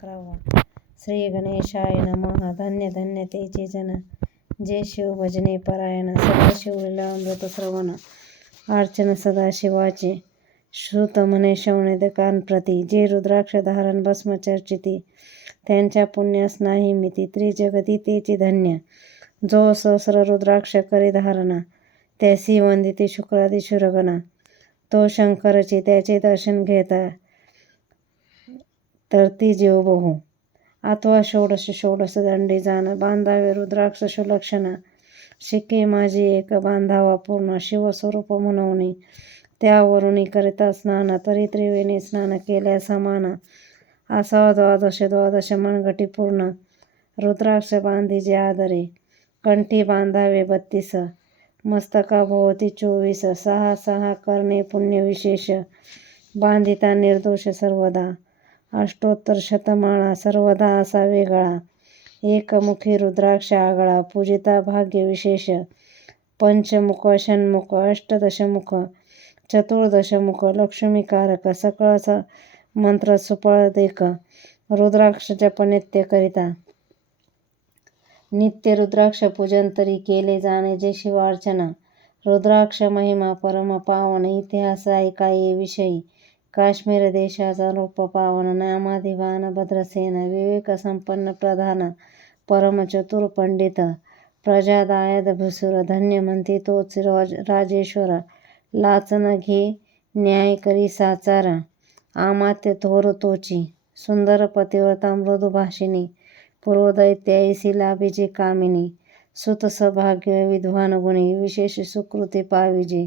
11. श्री गणेशाय नमः. धन्य धन्य तेचे जन, जे शिव भजने परायण. सदाशिव लीला अमृत श्रवण, अर्चन सदाशिवाचे. श्रुत म्हणे शौनद कानप्रती, जे रुद्राक्ष धारण भस्म चर्चिती. त्यांच्या पुण्यास नाही मिती, त्रिजगती तेची धन्य. जो सहस्र रुद्राक्ष करी धारणा, त्यासी वंदिती शुक्रादी शुरगणा. तो शंकरची त्याचे दर्शन घेता, तरती जीव बहु. अथवा षोडश दंडी जाण, बांधावे रुद्राक्ष सुलक्षणा. शिके माझी एक बांधावा पूर्ण, शिवस्वरूप म्हणूनी. त्यावरुनी करिता स्नान, तरी त्रिवेणी स्नान केल्या समान. असावा द्वादश मनगटी पूर्ण, रुद्राक्ष बांधिजे आदरे. कंठी बांधावे 32, मस्तका भोवती 24. सहा करणे पुण्य विशेष, बांधिता निर्दोष सर्वदा. अष्टोत्तर शतमाळा सर्वदा असा वेगळा, एकमुखी रुद्राक्ष आगळा. पूजिता भाग्य विशेष, पंचमुख षण्मुख अष्टदशमुख चतुर्दशमुख. लक्ष्मीकारक सकळ मंत्र सुफळदेक, रुद्राक्ष जप नित्य करिता. नित्य रुद्राक्ष पूजन तरी केले जाणे जे शिवार्चना. रुद्राक्ष महिमा परम पावन, इतिहास ऐकाये विषयी. काश्मीर देशाचा रूप पावन, नामाधिवान भद्रसेन. विवेक संपन्न प्रधान, परम चतुर पंडित. प्रजादायद भुसूर, धन्य म्हणती तोच राजेश्वर. लाचन घे न्याय करी साचार, अमात्य थोर तोची. सुंदर पतिव्रता मृदुभाषिणी, पूर्वदैत्याईसी लाभिजे कामिनी. सुत सौभाग्य विद्वान गुणी, विशेष सुकृती पाविजे.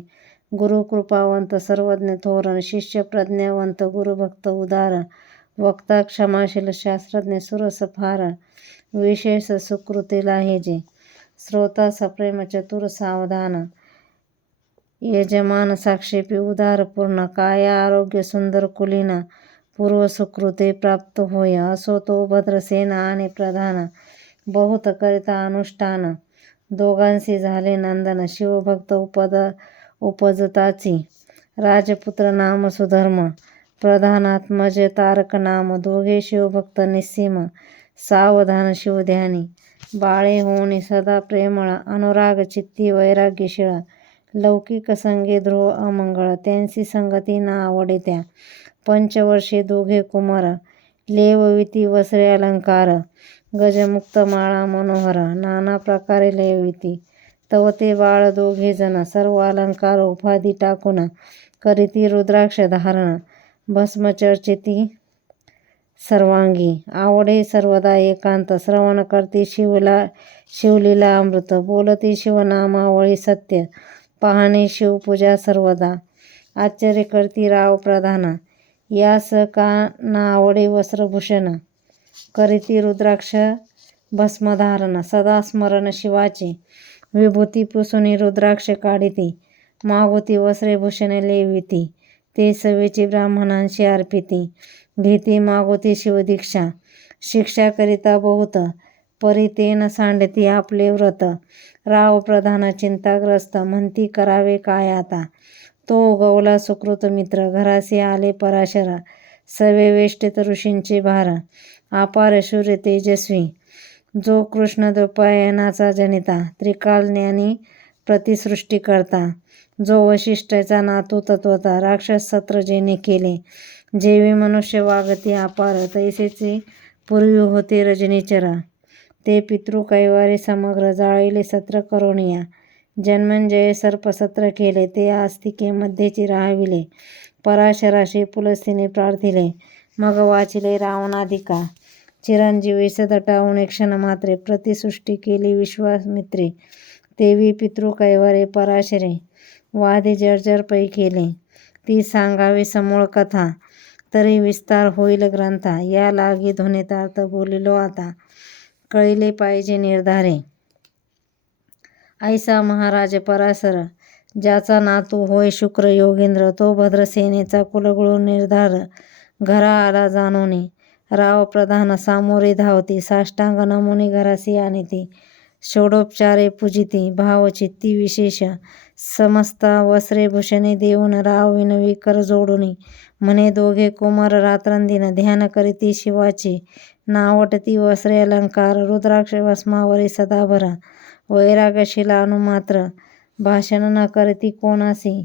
गुरु कृपावंत सर्वज्ञ थोर, शिष्य प्रज्ञावंत गुरुभक्त उदार. वक्ता क्षमाशील शास्त्रज्ञ सुरस फार, विशेष सुकृती लाहेजे. श्रोता सप्रेम चतुर सावधान, यजमान साक्षेपी उदार पूर्ण. काया आरोग्य सुंदर कुलीना, पूर्व सुकृती प्राप्त होय. असो तो भद्रसेन आणि प्रधान, बहुत करिता अनुष्ठान. दोघांशी झाले नंदन, शिवभक्त उपजताची. राजपुत्र नाम सुधर्म, प्रधानात्मज तारक नाम. दोघे शिवभक्त निस्सीम, सावधान शिवध्यानी. बाळे होऊनी सदा प्रेमळ, अनुराग चित्ती वैराग्यशीळ. लौकिक संगे द्रोह अमंगळ, त्यांची संगती ना आवडित्या. पंचवर्षी दोघे कुमार, लेवविती वस्त्रे अलंकार. गजमुक्त माळा मनोहर, नाना प्रकारे लेविती. तव ते बाळ दोघे जण, सर्व अलंकार उपाधी टाकून. करीती रुद्राक्ष धारण, भस्म चर्चिती सर्वांगी. आवडे सर्वदा एकांत, श्रवण करती शिवलीला अमृत. बोलती शिवनामावळी सत्य, पाहणे शिवपूजा सर्वदा. आश्चर्य करती राव प्रधान, यास का ना आवडे वस्त्रभूषण. करीती रुद्राक्ष भस्मधारण, सदा स्मरण शिवाचे. विभूती पुसुनी रुद्राक्ष काढिती, मागोती वस्त्रे भूषणे लेविती. ते सवेची ब्राह्मणांशी अर्पिती, घेती मागोती शिवदीक्षा. शिक्षा करिता बहुत, परी तेन सांडती आपले व्रत. राव प्रधान चिंताग्रस्त, म्हणती करावे काय आता. तो उगवला सुकृत मित्र, घरासी आले पराशर. सवे वेष्टित ऋषींचे भार, अपार शूर तेजस्वी. जो कृष्ण द्वैपायनाचा जनिता, त्रिकाल ज्ञानी प्रतिसृष्टी करता. जो वशिष्ठाचा नातू तत्वता, राक्षस सत्र जेने केले. जेवी मनुष्य वागती अपार, तैसेचे पूर्वी होते रजनीचर. ते पितृ कैवारी समग्र, जाळिले सत्र करोनिया. जन्मंजय सर्पसत्र केले, ते आस्तिके मध्येची राहाविले. पराशराशी पुलस्तीने प्रार्थिले, मग वाचिले रावणाधिका. चिरंजीवी सदटावणे क्षणमात्रे, प्रतिसृष्टी केली विश्वामित्रे. तेवी पितृ कैवारे पराशरे, वादी जर्जर पै केले. ती सांगावी समूळ कथा, तरी विस्तार होईल ग्रंथा. या लागी ध्वनितार्थ बोलिलो आता, कळिले पाहिजे निर्धारे. ऐसा महाराज पराशर, ज्याचा नातू होय शुक्र योगेंद्र. तो भद्रसेनेचा कुलगुरू निर्धार, घरा आला जाणोनी. राव प्रधान सामोरी धावती, साष्टांग नमुनी घरासी आणिती. षोडोपचारे पूजिती भावचित्ती विशेष समस्ता वस्त्रे भूषणे देऊन राव विनवी कर जोडुनी म्हणे दोघे कुमार रात्रंदिन ध्यान करीती शिवाचे नावटती वस्त्रे अलंकार रुद्राक्ष भस्मावरी सदाभर वैरागशिला अनुमात्र भाषण न करती कोणासी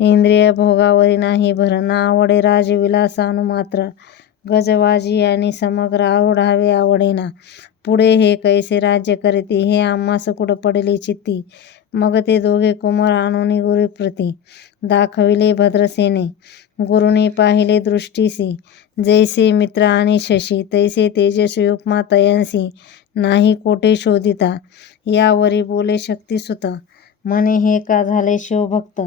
इंद्रिय भोगावरी नाही भर ना आवडे राजविलास अनुमात्र गजवाजी आणि समग्र आरूढावे आवडेना पुढे हे कैसे राज्य करीती हे आम्हास कुठ पडले चित्ती मग ते दोघे कुमार आणूनी गुरुप्रती दाखविले भद्रसेने गुरुने पाहिले दृष्टीसी जैसे मित्र आणि शशी तैसे तेजस्वी उपमा तयांसी नाही कोठे शोधिता यावरी बोले शक्तिसुत म्हणे हे का झाले शिवभक्त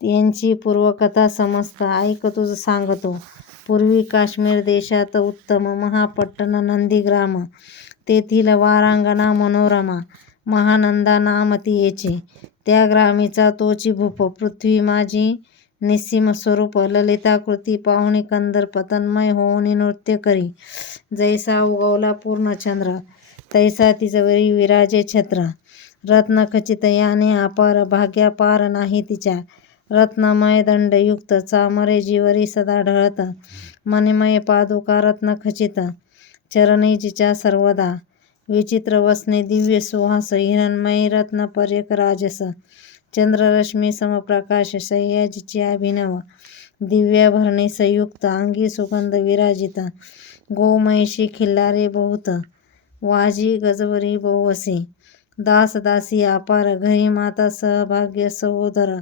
यांची पूर्वकथा समस्त ऐक तुझ सांगतो पूर्वी काश्मीर देशात उत्तम महापट्टण नंदीग्राम तेथील वारांगणा मनोरमा महानंदा नाम ती येचे त्या ग्रामीचा तोची भूप पृथ्वी माझी निस्सीम स्वरूप ललिताकृती पाहुणी कंदर्प तन्मय होऊनी नृत्य करी जैसा उगवला पूर्णचंद्र तैसा तिजवरी विराजे छत्र रत्नखचित याने अपार भाग्यापार नाही तिच्या रत्नमय दंडयुक्त चामरे जीवरी सदा ढळत मणिमय पादुका रत्नखचित चरणी जिच्या सर्वदा विचित्र वसने दिव्य सुहास हिरणमय रत्नपर्यक राजस चंद्ररश्मी समप्रकाश सह्याजिची अभिनव दिव्याभरणे संयुक्त अंगी सुगंध विराजित गोमयशी खिल्लारे बहुत वाजी गजवरी बहुवसे दास दासी अपार घरी माता सहभाग्य सहोदर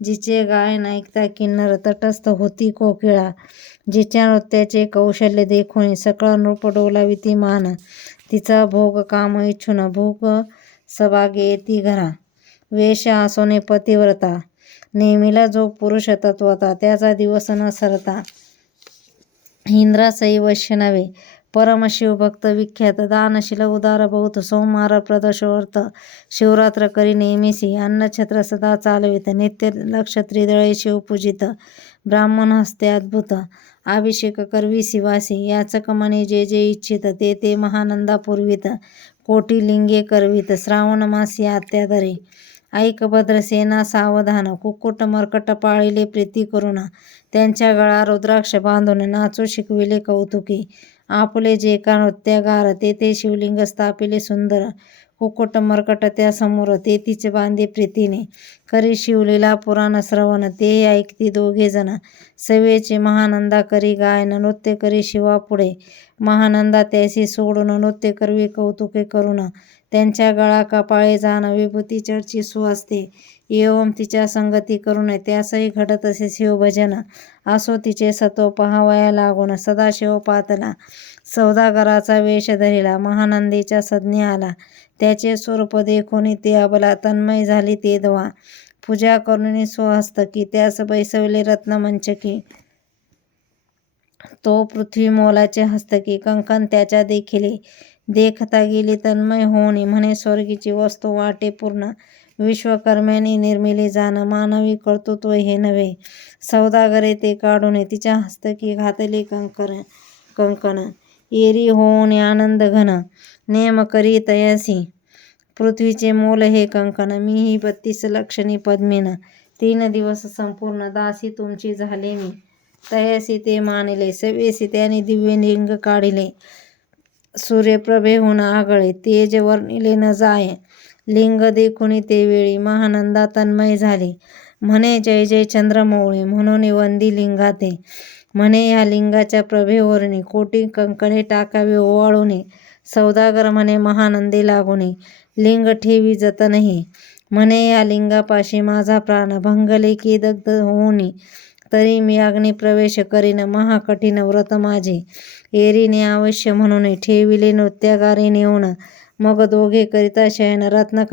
जिचे गायन ऐकता किन्नर तटस्थ होती कोकिळा जिच्या नृत्याचे कौशल्य देखून सकळ नृप डोलाविती मान तिचा भोग काम इच्छुन भूक सभागे येती घरा वेश आसोने पतिव्रता नेहमीला जो पुरुष तत्वता त्याचा दिवस न सरता इंद्रासई वैश्य नव्हे परमशिवभक्त विख्यात दानशील उदार बहुत सोमवार प्रदोषवर्त शिवरात्र करी नेहमीसी अन्नछत्र सदा चालवित नित्य लक्ष त्रिदळे शिवपूजित ब्राह्मण हस्ते अद्भुत अभिषेक करवी शिवासी याचक मने जे जे इच्छित ते ते महानंदा पूर्वित कोटी लिंगे करवित श्रावण मासी आत्यादरे ऐक भद्रसेना सावधान कुक्कुट मर्कट पाळिले प्रीती करून त्यांच्या गळा रुद्राक्ष बांधून नाचू शिकविले कौतुकी आपले जे का नृत्यागार ते ते शिवलिंग स्थापिले सुंदर कुक्कुट मर्कट त्या समोर ते तिचे बांधे प्रीतीने करी शिवलीला पुराण श्रवण ते ऐकती दोघे जण सवेचे महानंदा करी गायन नृत्य करी शिवा पुढे महानंदा त्याशी सोडून नृत्य करवी कौतुके करून त्यांच्या गळा कपाळे जाण विभूती चर्ची सुहस्ते एवम तिच्या संगती करून त्यासही घडत असे शिवभजन असो तिचे सत्व पहावया लागून सदाशिव पातला सौदागराचा वेश धरिला महानंदीच्या संज्ञा आला त्याचे स्वरूप देखून ते अबला तन्मय झाली ते दवा पूजा करून स्वहस्तकी त्यास बैसवले रत्नमंचकी तो पृथ्वी मोलाचे हस्तकी कंकण त्याच्या देखिले देखता गेली तन्मय होणे म्हणे स्वर्गीची वस्तू वाटे पूर्ण विश्वकर्म्याने निर्मिली जाण मानवी कर्तृत्व हे नव्हे सौदागरे ते काढून तिच्या हस्तकी घातले कंकण एरी होऊन आनंद घन नेम करी तयासी पृथ्वीचे मोल हे कंकण मीही 32 लक्षणी पद्मीन 3 दिवस संपूर्ण दासी तुमची झाले मी तयासी ते मानिले सवेसी त्याने दिव्य लिंग काढिले सूर्यप्रभेहून आगळे तेज वर्णिले न जाय लिंग देखुनी ते वेळी महानंदा तन्मय झाले म्हणे जय जय चंद्रमौळे म्हणून वंदी लिंगाते म्हणे या लिंगाच्या प्रभेवरणी कोटी कंकणे टाकावे ओवाळूने सौदागर म्हणे महानंदी लागुने लिंग ठेवी जतनही म्हणे या लिंगापाशी माझा प्राण भंगले की दग्ध होऊनी तरी मी अग्निप्रवेश करीन महाकठीण व्रत माझे एरीने अवश्य म्हणून ठेविले नृत्यागारे नेऊन मग दोघे करिता शयन रत्न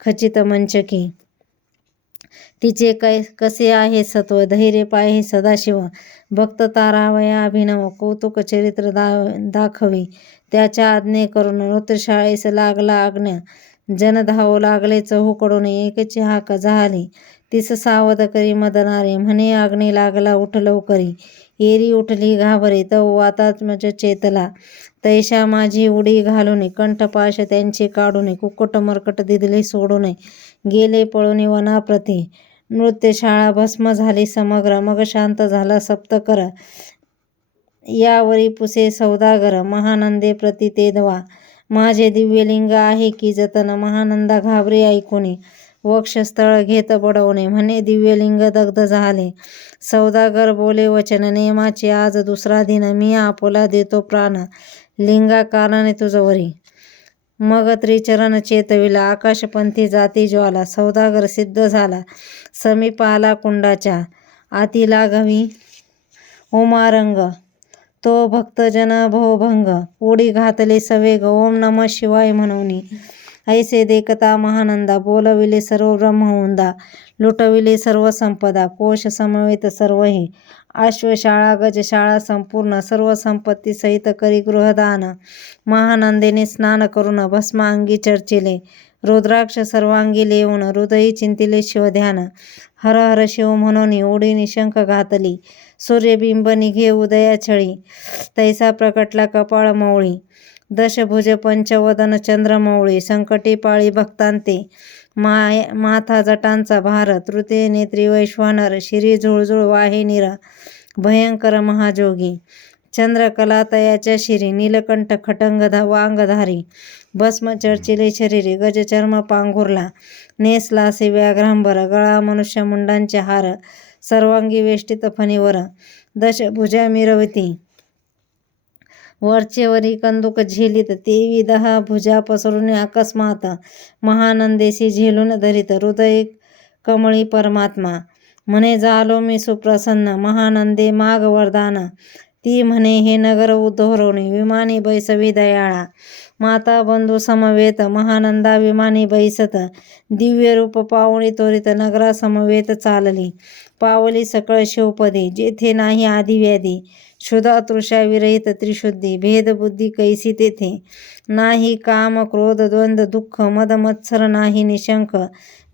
खचित मंचकी तिचे कसे आहे सत्व धैर्य पाहे सदाशिव भक्त तारावया अभिनव कौतुक चरित्र दाखवी त्याच्या आज्ञे करून नृत्यशाळेस लागला आज्ञा जन धावू लागले चहूकडून एकची हाक झाली तिस सावध करी मदनारे म्हणे अग्नी लागला उठ लवकरी एरी उठली घाबरे तव वातात्मज चेतला. तैशा माझी उडी घालून कंठपाश त्यांची काढून कुक्कुट मर्कट दिदली सोडून गेले पळून वनाप्रती. नृत्यशाळा भस्म झाली समग्र मग शांत झाला सप्तकर. यावरी पुसे सौदागर महानंदे प्रति तेदवा. माझे दिव्यलिंग आहे की जतन महानंदा घाबरे ऐकुनी. वक्षस्थळ घेत बडवणे म्हणे दिव्यलिंग दग्ध झाले. सौदागर बोले वचन नेमाचे आज दुसरा दिन मी आपुला देतो प्राण लिंगा कारणे तुझवरी. मग त्रिचरण चेतविला आकाशपंथी जाती ज्वाला. सौदागर सिद्ध झाला समीप आला कुंडाच्या आती लाघवी उमारंग. तो भक्तजन भवभंग उडी घातले सवेग ओम नमः शिवाय म्हणूनी. ऐसे देखता महानंदा बोलविले सर्व ब्रह्मवृंदा. लुटविले सर्व संपदा कोश समवेत सर्वही. अश्वशाळा गजशाळा संपूर्ण सर्व संपत्ती सहित करी गृहदान. महानंदेने स्नान करून भस्मांगी चर्चिले. रुद्राक्ष सर्वांगी लेऊन हृदयी चिंतिले शिवध्यान. हर हर शिव म्हणून उडी निशंक घातली. सूर्यबिंब निघे उदया छळी. तैसा प्रकटला कपाळ मौळी. दशभुज पंचवदन चंद्रमौळी. संकटी पाळी भक्तांते माथा जटांचा भार. तृतीय नेत्री वैश्वानर शिरी झुळझुळ वाहे नीर. भयंकर महाजोगी चंद्रकला तयाच्या शिरी. नीलकंठ खटंग वांगधारी. भस्म चर्चिले शरीरी गजचर्म पांघुरला. नेसलासे व्याघ्रांबर गळा मनुष्य मुंडांचे हार. सर्वांगी वेष्टित फणीवर दशभुजा मिरवती. वरचेवरी कंदुक झेलीत तेवी 10 भुजा पसरून अकस्मात. महानंदेशी झेलून धरीत हृदय कमळी परमात्मा. म्हणे झालो मी सुप्रसन्न महानंदे माग वरदान. ती म्हणे हे नगर उद्धवरवणे विमानी बैसवी दयाळा. माता बंधू समवेत महानंदा विमानी बैसत. दिव्य रूप पावणी त्वरित नगरा समवेत चालली. पावली सकळ शिवपदी जेथे नाही आदिव्याधी. क्षुधा तृषा विरहित त्रिशुद्धी. भेदबुद्धी कैसी तेथे नाही. काम क्रोध द्वंद्व दुःख मद मत्सर नाही निशंक.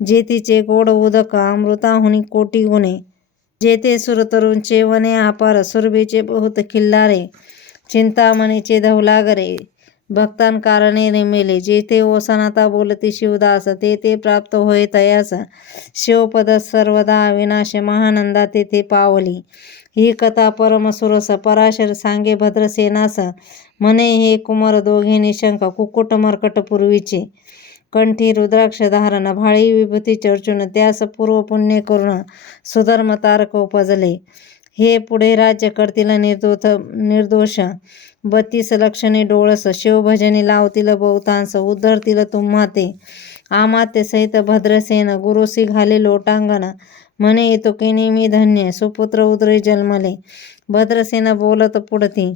जेतीचे गोड उदक अमृताहुनी कोटी गुणे. जेथे सुरतरूंचे वने अपार सुरभीचे बहुत खिल्लारे. चिंतामणीचे धवलागरे भक्तांकारणे नेमेले. जेथे ओसनाता बोलती शिवदास तेथे प्राप्त होय तयास. शिवपद सर्वदा अविनाश महानंदा तेथे पावली. ही कथा परमसुरस पराशर सांगे भद्रसेनास. म्हणे हे कुमार दोघे निशंक कुक्कुट मर्कट पूर्वीचे. कंठी रुद्राक्ष धारण भाळी विभूती चर्चून त्यास पूर्व पुण्य करून सुधर्म तारक उपजले. हे पुढे राज्य करतील निर्दोष. 32 लक्षणी डोळस. शिवभजनी लावतील बहुतांस. उद्धरतील तुम्हा ते आमात्य सहित भद्रसेन. गुरुसी घाले लोटांगण म्हणे येतुकिनी मी धन्य. सुपुत्र उदरी जन्मले. भद्रसेन बोलत पुढती.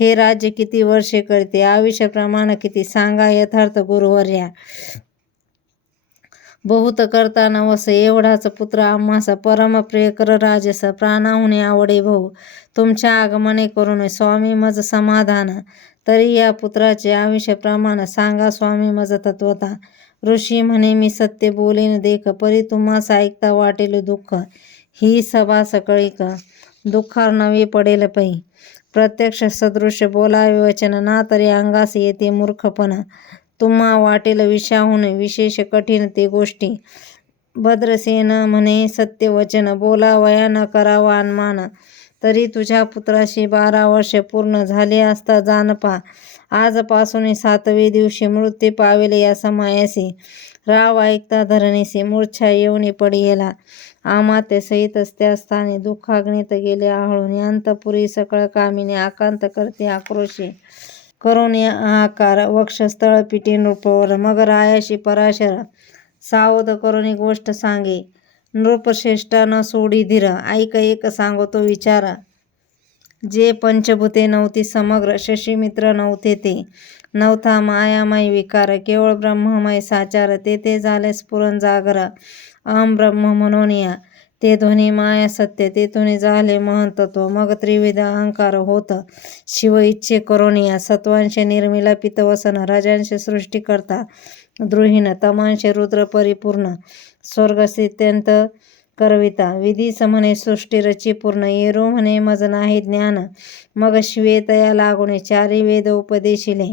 हे राज्य किती वर्षे करते आयुष्य प्रमाण किती सांगा यथार्थ गुरुवर्या. बहुत करता नवस एवढाच पुत्र आम्हास. परम प्रिय कर राजस प्राणाहुने आवडे भाऊ. तुमच्या आगमने करून स्वामी मज समाधान. तरी या पुत्राचे आयुष्य प्रमाण सांगा स्वामी मज तत्वता. ऋषी म्हणे मी सत्य बोलेन देख. परी तुम्हास ऐकता वाटेल दुःख. ही सभा सकळीक दुःखार नवी पडेल पै. प्रत्यक्ष सदृश बोलावे वचन ना तरी अंगास येते मूर्खपण. तुम्हा वाटेल विषाहून विशेष कठीण ते गोष्टी. भद्रसेन म्हणे सत्य वचन बोलावया न करावा अनमान. तरी तुझ्या पुत्राशी 12 वर्षे पूर्ण झाले असता जानपा. आजपासून 7वे दिवशी मृत्यू पावेल या समायासी. राव ऐकता धरणीसी मूर्छा येऊनी पडियेला. आमात्य सहितच त्या स्थानी दुःखाग्नीत गेले आळून. अंतपुरी सकळ कामिनी आकांत करते आक्रोशी. करून आकार वक्षस्थळ पिटी नृपवर. मग रायाशी पराशर सावध करून गोष्ट सांगे. नृपश्रेष्ठा न सोडी धीर. ऐक एक सांगतो विचार. जे पंचभूते नव्हती समग्र शशीमित्र नव्हते ते. नव्हता मायामय विकार केवळ ब्रह्ममय साचार. तेथे झाले स्फुरण जागर अहम ब्रह्म म्हणून या. ते ध्वनी माया सत्य तेथून झाले महंतत्व. मग त्रिविध अहंकार होत शिव इच्छे करून या. सत्वांश निर्मिला पितवसन रजांश सृष्टी करता द्रुहीन. तमांश रुद्र परिपूर्ण स्वर्गस्थित्यंत करविता. विधीच म्हणे सृष्टी रची पूर्ण, येरो म्हणे मज नाही ज्ञान, मग शिवे तया लागुने, चारी वेद उपदेशिले.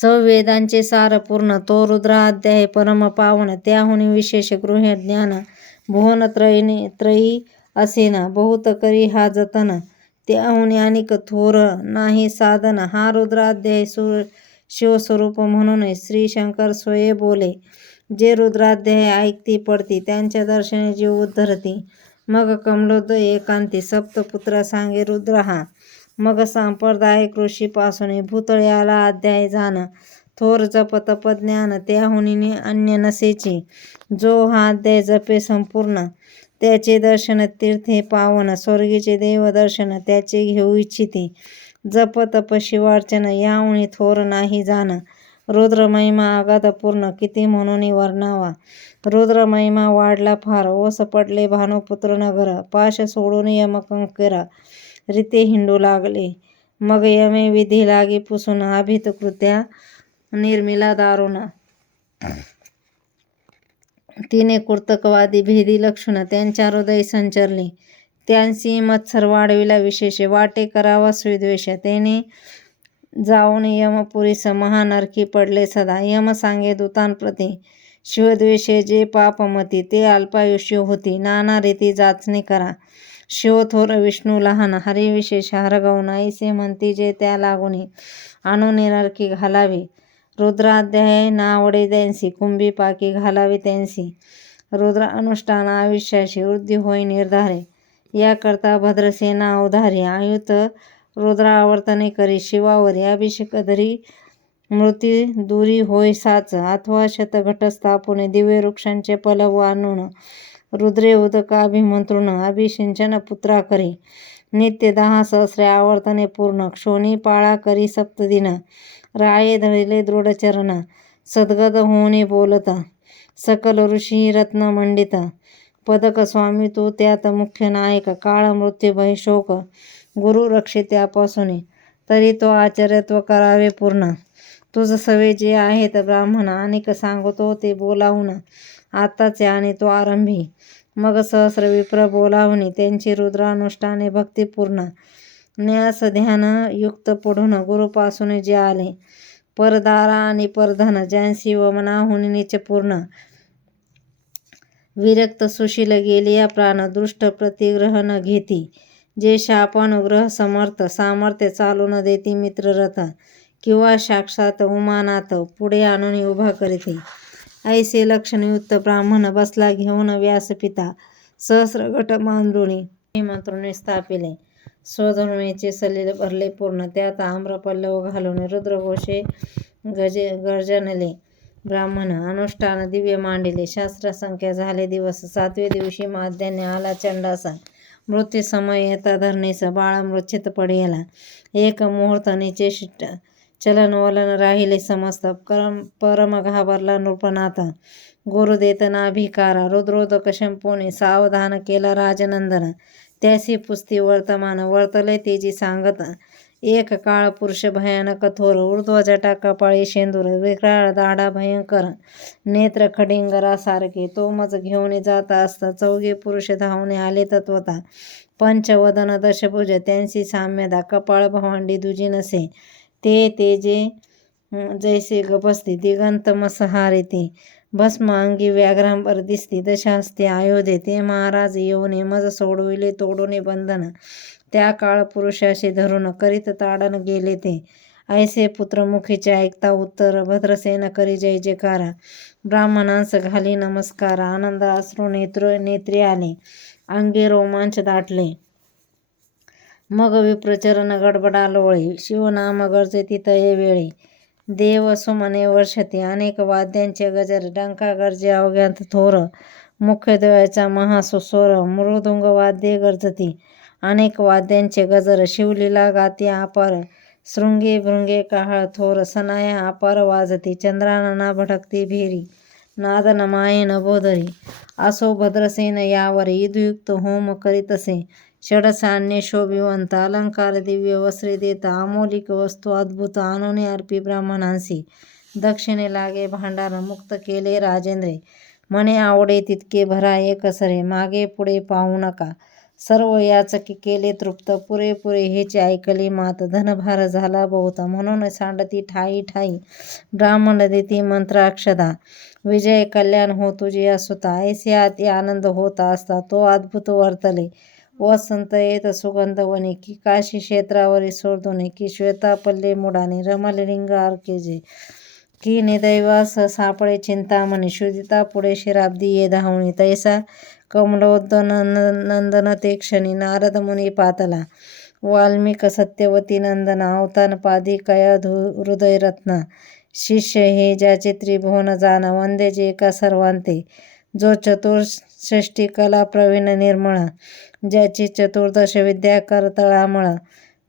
वेदांचे सार पूर्ण, तो रुद्राध्याय परम पावन, त्याहुनी विशेष गृह्य ज्ञान. भुवन त्रयी असेना, बहुत करी हा जतन, त्याहुनी अनिक थोर नाही साधन. हा रुद्राध्याय शिवस्वरूप म्हणून श्री शंकर स्वये बोले. जे रुद्राध्याय ऐकती पडती, त्यांच्या दर्शने जीव उद्धरती. मग कमलोदय एकांती, सप्तपुत्र सांगे रुद्र हा. मग सांप्रदायिक ऋषीपासून भूतळ्याला अध्याय जाण, थोर जप तप ज्ञान, त्याहुनी अन्य नसेची. जो हा अध्याय जपे संपूर्ण, त्याचे दर्शन तीर्थे पावन, स्वर्गीचे देव दर्शन त्याचे घेऊ इच्छिते. जप तप शिवार्चन, याहुनी थोर नाही जाण. रुद्र महिमा अगाध पूर्ण, किती म्हणून वर्णावा. रुद्र महिमा वाढला फार, ओस पडले भानुपुत्र नगर. पाश सोडून यमकंकरा, रीते हिंडू लागले. मग यमे विधी लागी पुसून, अभित कृत्या निर्मिला दारुण. तिने कुर्तकवादी भेदी लक्षण, त्यांच्या हृदय संचरले. त्यांसी मत्सर वाढविला विशेष, वाटे करावा स्विद्वेष. त्याने जाऊन यमपुरीस महानरकी पडले सदा. यम सांगे दूतांप्रती, शिवद्वेषे जे पापमती, ते अल्पायुष्य होती. नाना रीती जाचणी करा, शिव थोर विष्णू लहान. हरी विशेष हरगव, नाहीसे म्हणती जे त्या लागुनी, आणून नरकी घालावी. रुद्राध्याय नावडे त्यांसी, कुंभी पाकी घालावी त्यांसी. रुद्र अनुष्ठान आयुष्याशी, वृद्धी होई निर्धारे. याकरता भद्रसेना अवधारी, आयुत रुद्रावर्तने करी. शिवावरी अभिषेक धरी, मृत्यू दुरी होय साच. अथवा शतघट स्थापून, दिव्य वृक्षांचे पलव आणून, रुद्रे उदकाभिमंत्रुण, अभिषिंचन पुत्रा करी. नित्य 10 सहस्रे आवर्तने पूर्ण, क्षोणी पाळा करी सप्तदिन. राये धरिले दृढ चरण, सद्गत होऊने बोलता. सकल ऋषी रत्न मंडित, पदक स्वामी तू त्यात मुख्य नायक. काळ मृत्यू भय शोक, गुरु रक्षे त्यापासून, तरी तो आचार्यत्व करावे पूर्ण. तुझ सवे जे आहेत ब्राह्मण, अनेक सांगतो ते बोलावून, आत्ताचे आणि तो आरंभी. मग सहस्र विप्र बोलावणी, त्यांची रुद्रानुष्ठाने भक्तिपूर्ण. न्यास ध्यान युक्त पुढून, गुरुपासून जे आले. परदारा आणि परधन, ज्यांसी वमनाहुनी नीच पूर्ण. विरक्त सुशील गेलिया प्राण, दृष्ट प्रतिग्रह न घेती. जे शापानुग्रह समर्थ, सामर्थ्य चालू न देती मित्ररथ. किंवा साक्षात उमानाथ, पुढे आणून उभा करीते. ऐसे लक्षणयुक्त ब्राह्मण, बसला घेऊन व्यासपिता. सहस्र घट मांडुनी, मंत्रुने स्थापिले. स्वधर्मेचे सलील भरले पूर्ण, त्यात आम्रपल्लव घालून, रुद्रघोषे गर्जनले. ब्राह्मण अनुष्ठान दिव्य मांडिले, शास्त्रसंख्या झाले दिवस. 7वे दिवशी माध्यान्ह आला चंडासा, मृत्यू समय येता धरणीस. बाळ मूर्छित पडिला, एक मुहूर्त निचेष्ट, चलन वलन राहिले समस्त. परम घाबरला नृपनाथ, गुरु देत नाभिकारा. रुद्रोदक शंभूने सावधान केला राजनंदन, त्यासी पुस्ती वर्तमान. वर्तले तेजी सांगत, एक काळ पुरुष भयानक थोर. ऊर्ध्व जटा कपाळी शेंदूर, विक्राळ दाढा भयंकर, नेत्र खडिंगरासारखे. तो मज घेऊन जात असता, 4 पुरुष धावणे आले तत्वता. पंचवदन दशभुज, त्यांची साम्यदा. कपाळ भवांडी दुजी नसे, ते तेजे जैसे गभस्ती. दिगंत मसहारिती, भस्म अंगी व्याघ्रांबर दिसती. दशहस्ते आयुधे, ते महाराज येऊने मज सोडविले तोडून बंधन. त्या काळ पुरुषाशी धरून, करीत ताडन गेले ते. ऐसे पुत्रमुखीचे ऐकता उत्तर, भद्रसेन करी जय जयकारा. ब्राह्मणांस घाली नमस्कार, आनंद अश्रू नेत्री आले, अंगी रोमांच दाटले. मग विप्रचरण गडबडा लोळे, शिवनाम गर्जती तये वेळी. देव सुमने वर्षती, अनेक वाद्यांचे गजर. डंका गर्जे अवघ्यांत थोर, मुख्य देवाचा महासुस्वर. मृदुंग वाद्ये गर्जती, अनेक वाद्यांचे गजर. शिवलीला गाती अपार, शृंगे भृंगे काहळ थोर. सनाया अपार वाजती, चंद्रानना भटकती भेरी. नाद नमाये नभोधरी, असो भद्रसेन यावरी. युधयुक्त होम करीतसे, षडसान्य शोभिवंत. अलंकार दिव्य वस्त्रे देता, अमोलिक वस्तू अद्भुत आणून अर्पी ब्राह्मणांसी. दक्षिणे लागे भांडार, मुक्त केले राजेंद्रे. मने आवडे तितके भरा एकसरे, मागे पुढे पाहू नका. सर्व याचकी केले तृप्त, पुरेपुरे हेचे ऐकली मात. धनभार झाला बहुत, म्हणून सांडती ठाई ठाई. ब्राह्मण देती मंत्राक्षदा, विजय कल्याण हो तुझी असुता. ऐसे अति आनंद होत असता तो अद्भुत वर्तले. वसंत येत सुगंध वने, की काशी क्षेत्रावरी सोडूने, की श्वेतापल्ले मुडाने, रमले रिंग अर्केजे, की निदैवास सापळे चिंतामणी. शुदिता पुढे शिराब्दी ये धावणी, तैसा कमलोद्दनंदन ते क्षणी. नारद मुनी पातला, वाल्मिक सत्यवती नंदना. अवतान पादी कया हृदय रत्ना, शिष्य हे ज्याचे त्रिभुवन जाना. वंदे जे का सर्वांते, जो चतुर्षष्टी कला प्रवीण निर्मळ. ज्याची चतुर्दश विद्या करतळामळ,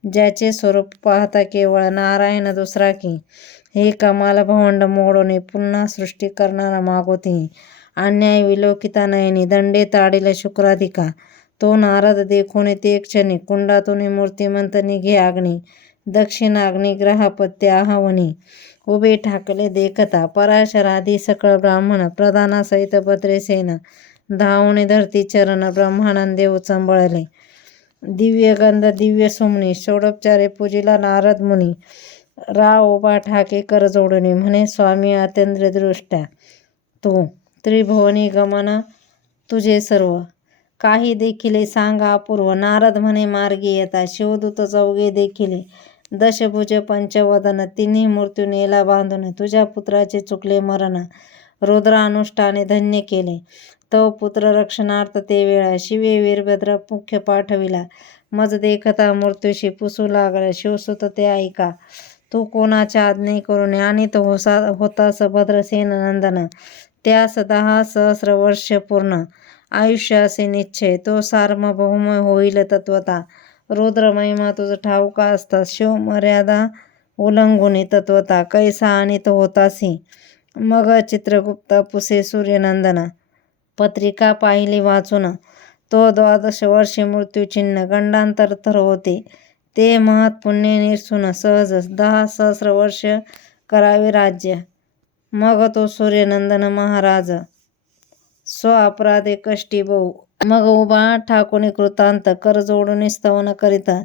ज्याचे स्वरूप पाहता केवळ नारायण दुसरा की. हे कमाल भवंड मोडोनी, पुन्हा सृष्टी करणारा मागोती. अन्याय विलोकिता नयनी, दंडे ताडिल शुक्राधिका. तो नारद देखोनी ते क्षणी, कुंडातून मूर्तिमंत निघे अग्नी. दक्षिणाग्नी ग्रहापत्य आहावनी, उभे ठाकले देखता. पराशराधी सकळ ब्राह्मण, प्रधानासहित भद्रेसेन. धावणे धरती चरण, ब्रह्मानंदे उचंबळले. दिव्यगंध दिव्य सुमनी, षोडोपचारे पूजिला नारद मुनी. राव उभा ठाके कर जोडणी, म्हणे स्वामी अत्यंद्र दृष्ट्या तू. त्रिभुवनी गमन तुझे सर्व, काही देखिले सांगा अपूर्व. नारद म्हणे मार्गी येता, शिवदूत चौघे देखिले. दशभुज पंचवदन, तिन्ही मृत्यू नेला बांधून. तुझ्या पुत्राचे चुकले मरण, रुद्रानुष्ठाने धन्य केले. तव पुत्र रक्षणार्थ ते वेळा, शिवे वीरभद्र मुख्य पाठविला. मज देखता मृत्यूशी पुसू लागला, शिवसुत ते ऐका. तू कोणाच्या आज्ञे करून आणीत होतास भद्रसेन नंदन. त्यास 10 सहस्र वर्ष पूर्ण आयुष्य असे निश्चय. तो सार्वभौम होईल तत्वता, रुद्र महिमा तुझ ठाऊका असता. शिव मर्यादा उल्लंघुनी तत्वता, कैसा आणीत होतासी. मग चित्रगुप्ता पुसे सूर्यनंदन, पत्रिका पाहिली वाचून. तो 12 वर्षे मृत्यूचिन्ह, गंडांतर तर होते. ते महत् पुण्य निरसून सहज 10 सहस्र वर्ष करावे राज्य. मग तो सूर्यनंदन महाराज, स्व अपराधे कष्टी बहु. मग उभा ठाकुनी कृतांत, कर जोडून स्तवन करिता.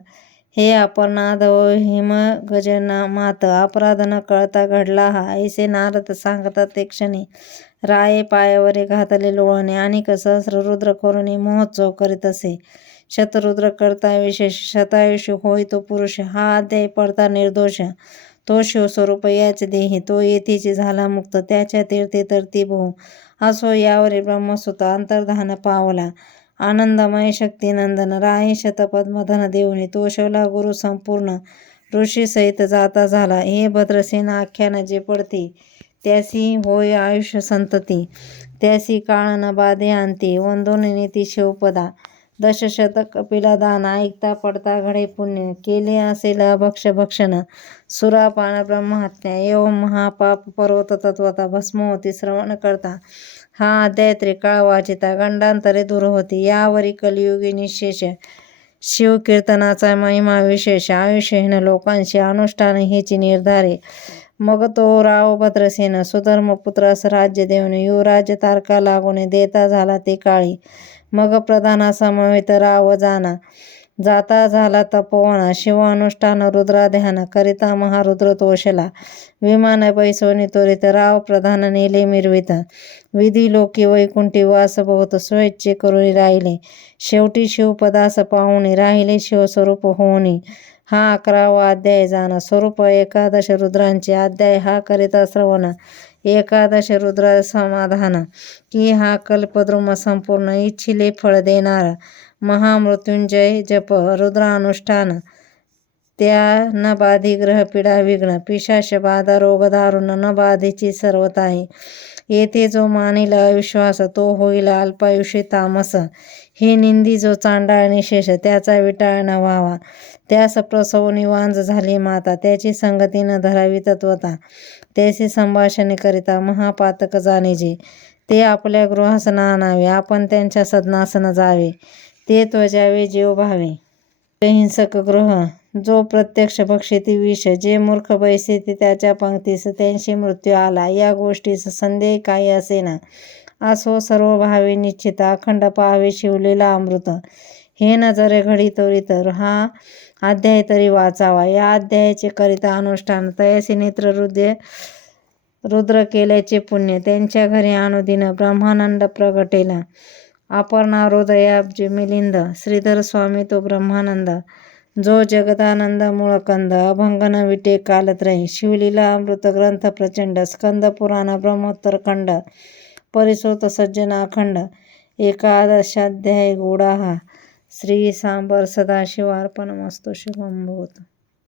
हे अपर्णाधव हिम गजना मात, अपराध न कळता घडला हा. ऐसे नारद सांगतात ते क्षणी, राये पायावरे घातले लोळणे. आणि सहस्र रुद्र करुणी महोत्सव करीत असे. शतरुद्र करता विशेष, शतायुषी होय तो पुरुष. हा अध्याय पडता निर्दोष, तो शिवस्वरूप याच देही. तो येथीची झाला मुक्त, त्याच्या तीर्थे तरती बहु. असो यावरी ब्रह्मसुत अंतर्धान पावला. आनंदमय शक्तिनंदन, राहे शतपद्मधन देऊनी. तो शवला गुरु संपूर्ण, ऋषी सहित जाता झाला. हे भद्रसेन आख्यान जे पडते, त्यासी होय आयुष्य संतती. त्यासी काळ न बाधे अंती, वंदून नीती शिवपदा. दशशत कपिला दान, ऐकता पडता घडे पुण्य. केले असेल अभक्ष भक्षण, सुरापान ब्रह्महत्या. एवं महापाप पर्वत तत्वता, भस्म होती श्रवण करता. हा अध्याय त्रिकाळ वाचिता, गंडांतरे दूर होती. यावरी कलियुगी निशेष, शिवकीर्तनाचा महिमा विशेष. आयुष्यहीन लोकांशी अनुष्ठान हेची निर्धारे. मग तो राव भद्रसेन, सुधर्मपुत्रास राज्य देऊन. युवराज्य तारका लागून देता झाला ते काळी. मग प्रधानासमवेत राव जाना, जाता झाला तपोवन. शिवानुष्ठान रुद्राध्यान, करिता महारुद्र तोषला. विमान बैसवणी त्वरित, राव प्रधान नेले मिरवित. विधी लोकी वैकुंठी वास बहुत, स्वेच्छे करुणी राहिले. शेवटी शिवपदास पाहुणी, राहिले शिवस्वरूप होऊनी. हा 11वा अध्याय जाण. स्वरूप 11 रुद्रांचे, अध्याय हा करिता श्रवण. 11 रुद्र समाधान, की हा कल्पद्रुम संपूर्ण. इच्छिले फळ देणारा, महामृत्युंजय जप. रुद्रानुष्ठान, त्या न बाधी ग्रह पीडा विघ्न. पिशाच बाधा रोग दारुण, न बाधेची सर्वताही. येथे जो मानिल अविश्वास, तो होईल अल्पायुषी तामस. हे निंदी जो चांडाळ निशेष, त्याचा विटाळ न व्हावा. त्यास प्रसवनी वांज झाली माता, त्याची संगती न धरावी तत्वता. त्याचे संभाषणे करिता महापातक जाणीजे. ते आपल्या गृहास न आणावे, आपण त्यांच्या सदनास न जावे. ते त्वजावे जेव भावे. हिंसक गृह, जो प्रत्यक्ष भक्षिती विष. जे मूर्ख बैसेते त्याच्या पंक्तीस, त्यांशी मृत्यू आला. या गोष्टीस संदेह काही असेना. असो सर्व भावे निश्चित अखंड पाहावे शिवलेला अमृत. हे नजरे घडी तर हा अध्याय तरी वाचावा. या अध्यायाचे करिता अनुष्ठान तयासी नेत्र रुद्र केल्याचे पुण्य. त्यांच्या घरी अनुदिन ब्रह्मानंद प्रगटेला. अपर्णा हृदयाब्ज मिलिंद. श्रीधर स्वामी तो ब्रह्मानंद. जो जगदानंद मूळकंद. अभंग न विटे कालत्रयी. शिवलीला अमृत ग्रंथ प्रचंड. स्कंद पुराण ब्रह्मोत्तर खंड. परिसोत सज्जन अखंड. एकादशाध्याय गोडा हा. श्री सांबर सदाशिव अर्पणमस्तु. शुभम भवतु.